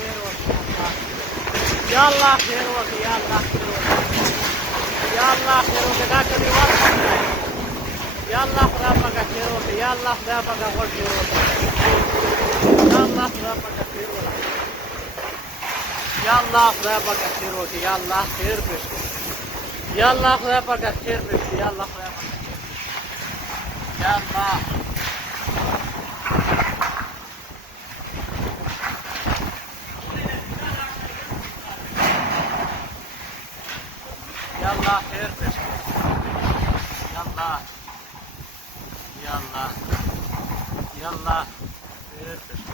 خير وقت يا الله خير وقت يا الله خير وقت يا الله خير وقت ذاك اللي وقت يا الله خرافك خير وقت يا الله خرافك غول خير وقت يا الله خرافك خير وقت يا الله خرافك خير وقت يا الله خير بشكر يا الله خرافك خير بشكر يا الله خرافك يا الله Yallah hayırdır. Yallah. Yallah. Yallah hayırdır.